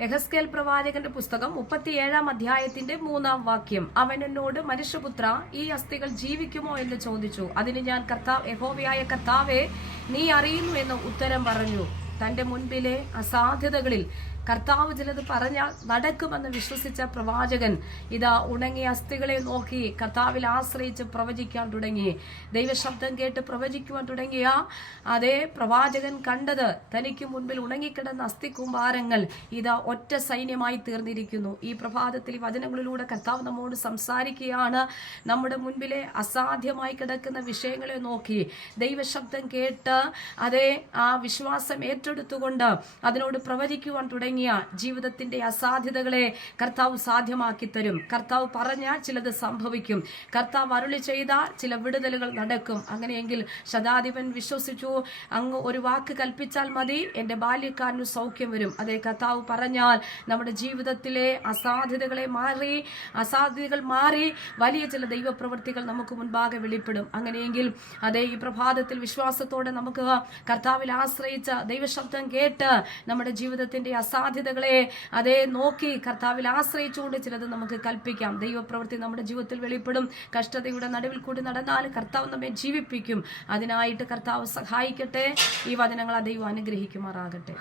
യെഹെസ്കേൽ പ്രവാചകന്റെ പുസ്തകം 37-ാം അധ്യായത്തിന്റെ 3-ാം വാക്യം. അവൻ എന്നോട്, മനുഷ്യപുത്ര, ഈ അസ്ഥികൾ ജീവിക്കുമോ എന്ന് ചോദിച്ചു. അതിന് ഞാൻ, യഹോവയായ കർത്താവേ, നീ അറിയുന്നു എന്ന് ഉത്തരം പറഞ്ഞു. തന്റെ മുൻപിലെ അസാധ്യതകളിൽ കർത്താവ് ചിലത് പറഞ്ഞാൽ നടക്കുമെന്ന് വിശ്വസിച്ച പ്രവാചകൻ ഇതാ ഉണങ്ങിയ അസ്ഥികളെ നോക്കി കർത്താവിൽ ആശ്രയിച്ച് പ്രവചിക്കാൻ തുടങ്ങി. ദൈവശബ്ദം കേട്ട് പ്രവചിക്കുവാൻ തുടങ്ങിയ അതേ പ്രവാചകൻ കണ്ടത് തനിക്ക് മുൻപിൽ ഉണങ്ങിക്കിടന്ന അസ്ഥികൂമ്പാരങ്ങൾ ഇതാ ഒറ്റ സൈന്യമായി തീർന്നിരിക്കുന്നു. ഈ പ്രഭാതത്തിൽ ഈ വചനങ്ങളിലൂടെ കർത്താവ് നമ്മോട് സംസാരിക്കുകയാണ്. നമ്മുടെ മുൻപിലെ അസാധ്യമായി കിടക്കുന്ന വിഷയങ്ങളെ നോക്കി ദൈവശബ്ദം കേട്ട് അതേ ആ വിശ്വാസം ഏറ്റെടുത്തുകൊണ്ട് അതിനോട് പ്രവചിക്കുവാൻ തുടങ്ങി ജീവിതത്തിന്റെ അസാധ്യതകളെ കർത്താവ് സാധ്യമാക്കി തരും. കർത്താവ് പറഞ്ഞാൽ ചിലത് സംഭവിക്കും. കർത്താവ് അരുളി ചെയ്താൽ ചില വിടുതലുകൾ നടക്കും. അങ്ങനെയെങ്കിൽ ശതാധിപൻ വിശ്വസിച്ചു, അങ്ങ് ഒരു വാക്ക് കൽപ്പിച്ചാൽ മതി, എന്റെ ബാല്യക്കാരന് സൗഖ്യം വരും. അതേ, കർത്താവ് പറഞ്ഞാൽ നമ്മുടെ ജീവിതത്തിലെ അസാധ്യതകൾ മാറി വലിയ ചില ദൈവപ്രവൃത്തികൾ നമുക്ക് മുൻപാകെ വെളിപ്പെടും. അങ്ങനെയെങ്കിൽ അതേ, ഈ പ്രഭാതത്തിൽ വിശ്വാസത്തോടെ നമുക്ക് കർത്താവിൽ ആശ്രയിച്ച ദൈവശബ്ദം കേട്ട് നമ്മുടെ ജീവിതത്തിന്റെ സാധ്യതകളെ അതേ നോക്കി കർത്താവിൽ ആശ്രയിച്ചുകൊണ്ട് ചിലത് നമുക്ക് കൽപ്പിക്കാം. ദൈവപ്രവൃത്തി നമ്മുടെ ജീവിതത്തിൽ വെളിപ്പെടും. കഷ്ടതയുടെ നടുവിൽ കൂടി നടന്നാൽ കർത്താവ് നമ്മെ ജീവിപ്പിക്കും. അതിനായിട്ട് കർത്താവ് സഹായിക്കട്ടെ. ഈ വചനങ്ങൾ ദൈവം അനുഗ്രഹിക്കുമാറാകട്ടെ.